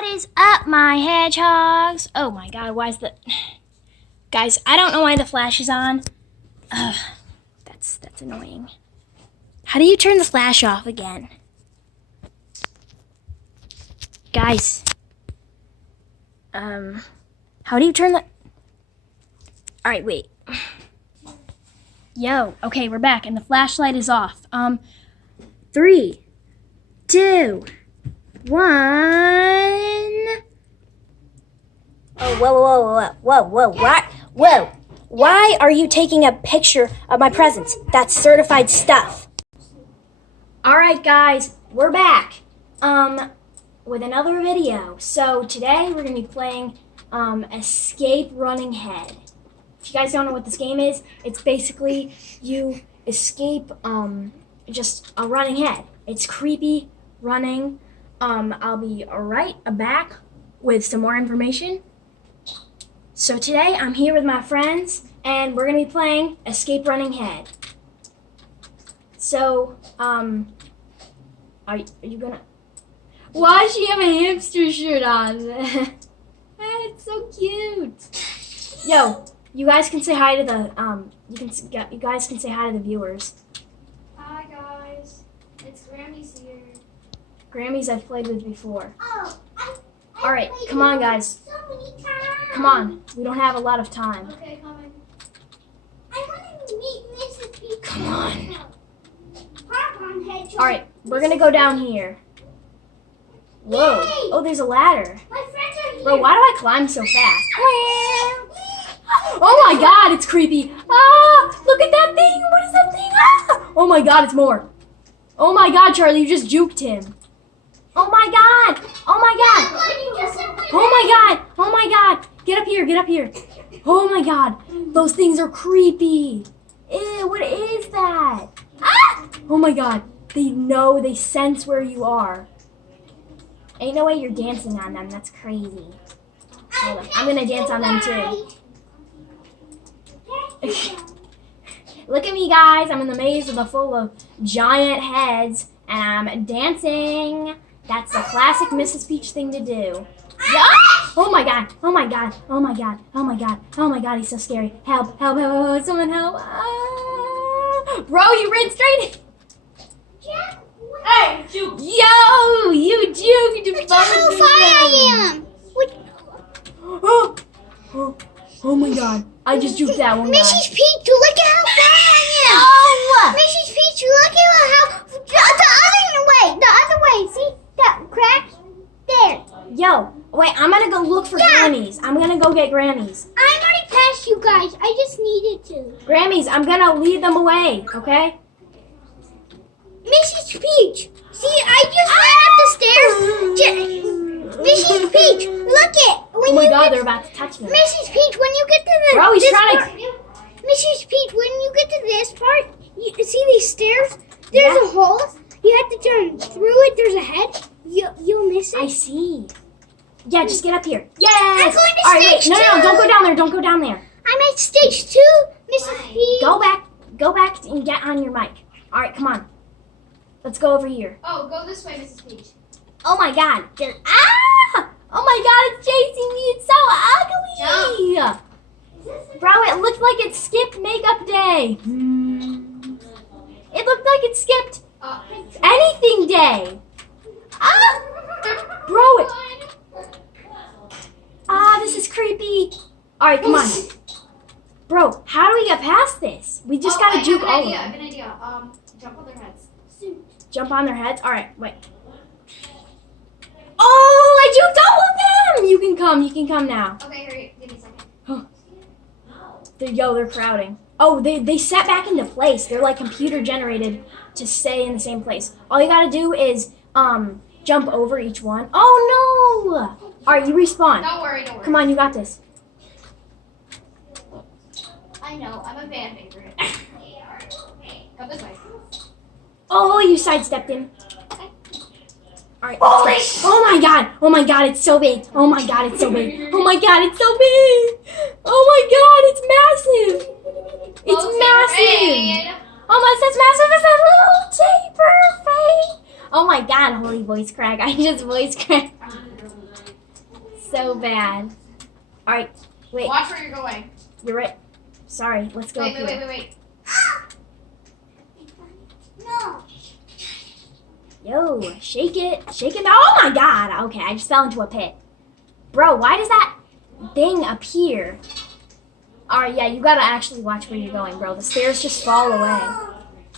What is up, my hedgehogs? Oh my god, why is the... Guys, I don't know why the flash is on. Ugh, that's annoying. How do you turn the flash off again? Guys. How do you turn the... Alright, wait. Yo, okay, we're back, and the flashlight is off. 3, 2, 1... Oh, whoa. Why are you taking a picture of my presents? That's certified stuff. Alright, guys, we're back. With another video. So, today we're going to be playing, Escape Running Head. If you guys don't know what this game is, it's basically you escape, just a running head. It's creepy running. I'll be right back with some more information. So today I'm here with my friends and we're gonna be playing Escape Running Head. So, are you gonna... Why does she have a hamster shirt on? It's so cute. Yo, you guys can say hi to the you guys can say hi to the viewers. Hi guys, it's Grammy's here. Grammys I've played with before. Oh, All right, come on, guys. So many times. Come on, we don't have a lot of time. Okay, coming. I want to meet Mrs. Peach. Come on. Hedgehog. All right, we're gonna go down here. Whoa! Yay! Oh, there's a ladder. My friends are here. Bro, why do I climb so fast? Oh my god, it's creepy. Ah, look at that thing. What is that thing? Ah! Oh my god, it's more. Oh my god, Charlie, you just juked him. Oh my god. Oh my god. Oh my god. Oh my god. Get up here. Get up here. Oh my god. Those things are creepy. Ew, what is that? Ah! Oh my god. They sense where you are. Ain't no way you're dancing on them. That's crazy. Hold on. I'm gonna dance on them too. Look at me, guys. I'm in the maze full of giant heads, and I'm dancing. That's the classic Mrs. Peach thing to do. Yeah! Oh my god! Oh my god! Oh my god! Oh my god! Oh my god! He's so scary! Help! Help! Help! Help! Someone help! Ah! Bro, you ran straight in. Hey, juke. Yo, you juked. Look how far I am. Oh my god! I just juked that one guy. Mrs. Peach, look at how far I am. Oh! Mrs. Peach, look at how the other way. See that crack there? Yo, wait, I'm gonna go look for Grammys. I'm gonna go get Grammys. I already passed you guys. I just needed to. Grammys, I'm gonna lead them away, okay? Mrs. Peach, see, I just ran up the stairs. Mrs. Peach, look it. Oh my god, they're about to touch me. Mrs. Peach, when you get to the Bro, he's trying to... Mrs. Peach, when you get to this part, you see these stairs? There's a hole. You have to jump through it. There's a head. You'll miss it. I see. Yeah, just get up here. I'm Yes! going to All right, stage wait, no, two. don't go down there. Don't go down there. I'm at stage 2, Mrs. Peach. Go back and get on your mic. All right, come on. Let's go over here. Oh, go this way, Mrs. Peach. Oh my god. Ah! Oh my god, it's chasing me. It's so ugly. Bro, it looked like it skipped makeup day. It looked like it skipped anything day. Ah! Bro, this is creepy. All right, come on. Bro, how do we get past this? We just gotta juke all of them. I have an idea. Jump on their heads. Jump on their heads? All right, wait. Oh, I juked all of them! You can come now. Okay, hurry. Give me a second. They're crowding. Oh, they set back into place. They're like computer generated to stay in the same place. All you gotta do is jump over each one. Oh no! All right, you respawn. Don't worry. Come on, you got this. I know. I'm a fan favorite. Come this way. Oh, you sidestepped him. All right. Holy Oh my god! Oh my god! It's so big! Oh my god! It's so big! Oh my god! It's so big! Oh my god! It's massive! It's massive! Oh my! It's massive! It's that little taper face! Oh my god! Holy voice crack! I just voice cracked. so bad. All right, wait. Watch where you're going. You're right. Sorry, let's go. Wait. No. Yo, shake it. Oh my God. Okay, I just fell into a pit. Bro, why does that thing appear? All right, yeah, you gotta actually watch where you're going, bro. The stairs just fall away.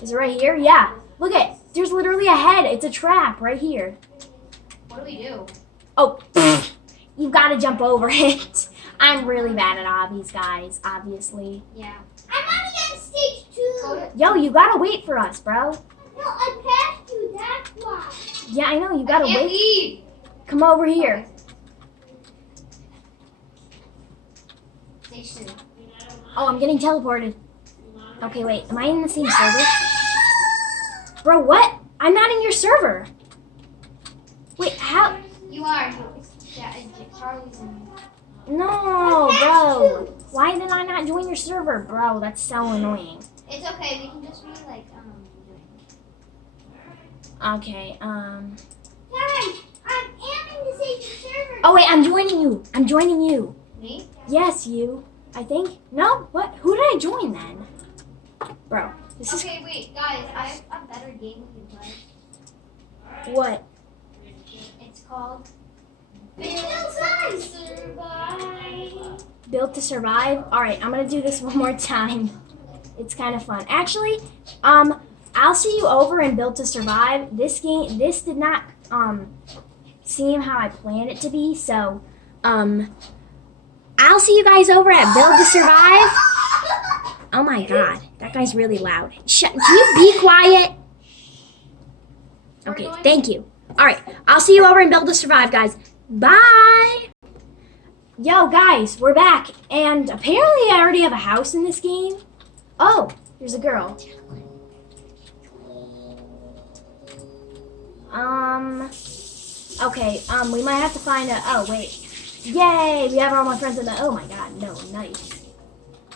Is it right here? Yeah. Look at, there's literally a head. It's a trap right here. What do we do? Oh, you gotta jump over it. I'm really bad at obbies, guys, obviously. Yeah. I'm already on stage 2. Yo, you gotta wait for us, bro. No, I passed you. That's why. Yeah, I know, you gotta I can't wait. leave. Come over here. Station. Oh, I'm getting teleported. Okay, wait, am I in the same server? Bro, what? I'm not in your server. Wait, how? You are. Yeah, Charlie's in. No, bro. Why did I not join your server, bro? That's so annoying. It's okay. We can just be like Okay, Guys, I'm in the same server. Oh, wait, I'm joining you. Me? Yes, you. I think. No? What? Who did I join then? Bro, this is... Okay, wait, guys. I have a better game we can play. What? It's called It's outside. Survive. Built to survive? Alright, I'm gonna do this one more time. It's kind of fun. Actually, I'll see you over in Built to Survive. This did not, seem how I planned it to be, so, I'll see you guys over at Build to Survive. Oh my God, that guy's really loud. Can you be quiet? Okay, thank you. Alright, I'll see you over in Build to Survive, guys. Bye! Yo, guys, we're back, and apparently I already have a house in this game. Oh, there's a girl. Okay, we might have to find a, oh, wait. Yay, we have all my friends in the, oh my God, no, nice.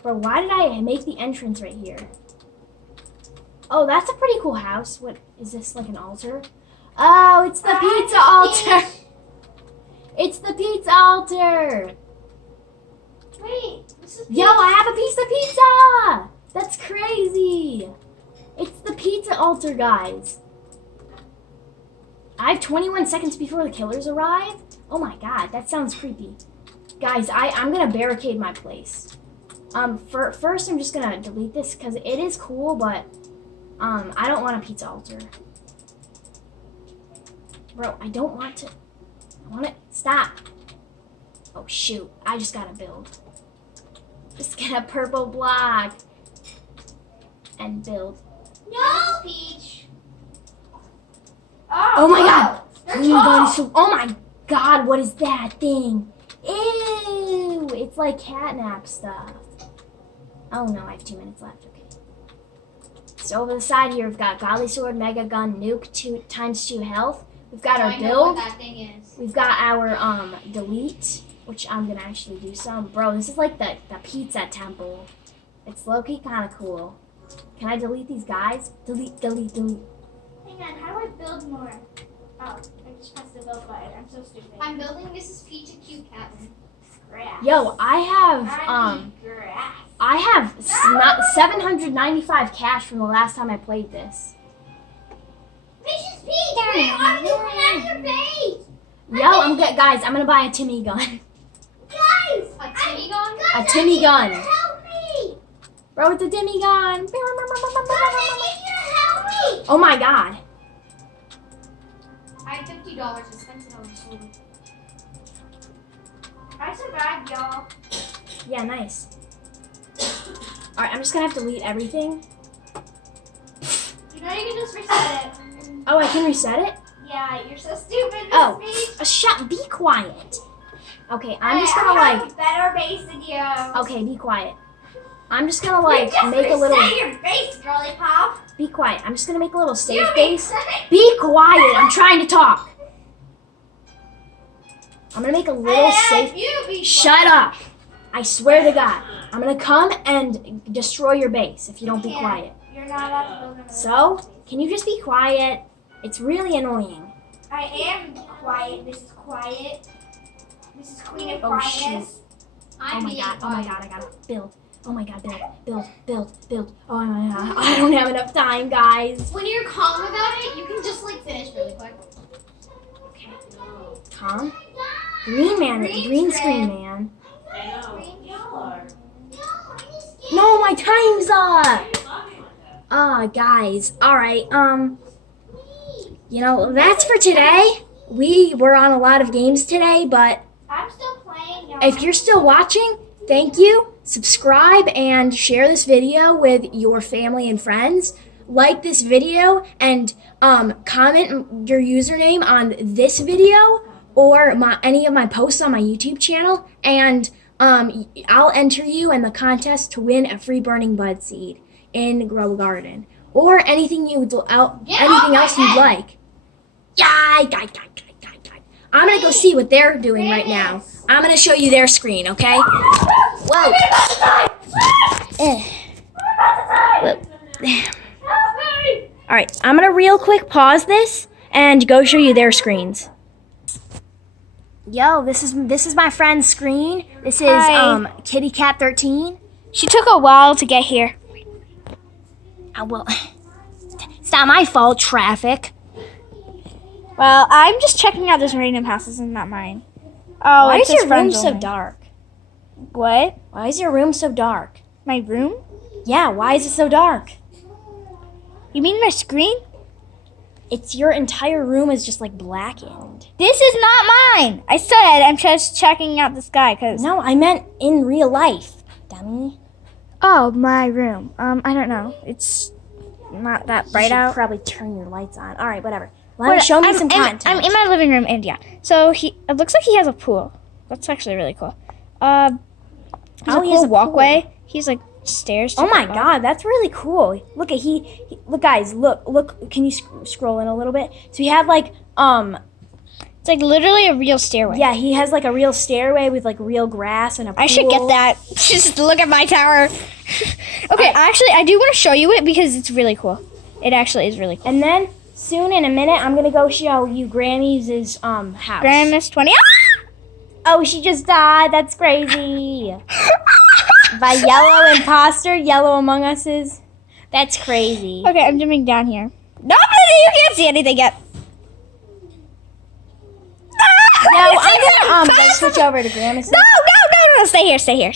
Bro, why did I make the entrance right here? Oh, that's a pretty cool house. What, is this like an altar? Oh, it's the pizza altar. It's the pizza altar. Wait, this is Yo, I have a piece of pizza. That's crazy. It's the pizza altar, guys. I have 21 seconds before the killers arrive. Oh my God, that sounds creepy. Guys, I'm gonna barricade my place. First I'm just gonna delete this because it is cool, but I don't want a pizza altar. Bro, I don't want to. I want it. Stop. Oh shoot, I just gotta build. Just get a purple block and build. no. Peach. Oh my God. Oh my God, it's so, oh my God, what is that thing? Ew, it's like catnap stuff. Oh no, I have 2 minutes left, okay. So over the side here, we've got Godly Sword, Mega Gun, Nuke, 2x2 health. We've got our I know build. what that thing is. We've got our delete, which I'm gonna actually do some. Bro, this is like the pizza temple. It's low-key kind of cool. Can I delete these guys? Delete. Hang on, how do I build more? Oh, I just pressed the build button. I'm so stupid. I'm building Mrs. Peach a cute cat. Grass. Yo, I need grass. have 795 cash from the last time I played this. Mrs. Peach, where are you? We're at your base. Yo, guys, I'm gonna buy a Timmy gun. Guys, A Timmy gun? A Timmy gun. help me. Bro, it's a Timmy gun. Guys, I need you to help me. Oh my God. I have $50. I spent it on food. I survived, y'all. Yeah, nice. Alright, I'm just gonna have to delete everything. You know you can just reset it. Oh, I can reset it? Yeah, you're so stupid, Mrs. Oh, Peach. be quiet. Okay, I'm just I gonna have like, a better base than you. okay, be quiet. I'm just gonna like you just make a little, reset your base, girly pop. be quiet. I'm just gonna make a little safe You base. reset- Be quiet, I'm trying to talk. I'm gonna make a little safe, You be shut up. I swear to God, I'm gonna come and destroy your base if you don't be Yeah. quiet. You're not allowed to build another So, base. can you just be quiet? It's really annoying. I am quiet, Mrs. Quiet. This is Queen of Oh, shoot. Providence. Oh my god, I gotta build. Oh my god, build. Oh my god, I don't have enough time, guys. When you're calm about it, you can just like finish really quick. Okay. Calm? Green screen, man. No, my time's up. Guys, alright, you know, that's for today. We were on a lot of games today, but I'm still playing. Y'all. if you're still watching, thank you. Subscribe and share this video with your family and friends. Like this video and comment your username on this video or any of my posts on my YouTube channel, and I'll enter you in the contest to win a free Burning Bud seed in Grow a Garden or anything else you'd like. I'm gonna go see what they're doing right now. I'm gonna show you their screen, okay? Whoa. All right, I'm gonna real quick pause this and go show you their screens. Yo, this is my friend's screen. This is Hi. Kitty Cat 13. She took a while to get here. Well, it's not my fault. Traffic. Well, I'm just checking out this random houses and not mine. Oh, Why it's is your his room friends so only. dark? What? Why is your room so dark? My room? Yeah, why is it so dark? You mean my screen? It's your entire room is just like blackened. This is not mine. I said I'm just checking out the sky because. No, I meant in real life, dummy. Oh, my room. I don't know. It's not that You bright should out. probably turn your lights on. All right, whatever. Show me some content. I'm in my living room, and yeah. So it looks like he has a pool. That's actually really cool. There's he a has cool a walkway. pool. He's like stairs. To Oh my go up. god, that's really cool. Look at look guys, look, can you scroll in a little bit? So he had like It's like literally a real stairway. yeah, he has like a real stairway with like real grass and a pool. I should get that. Just look at my tower. Okay, actually, I do want to show you it because it's really cool. It actually is really cool. And then soon in a minute I'm gonna go show you Grammy's house. Grandma's 20. Oh, she just died. That's crazy. By Yellow Imposter, Yellow Among Us is. That's crazy. Okay, I'm jumping down here. No, you can't see anything yet. No, I'm gonna go switch over to Grammy's. No, stay here.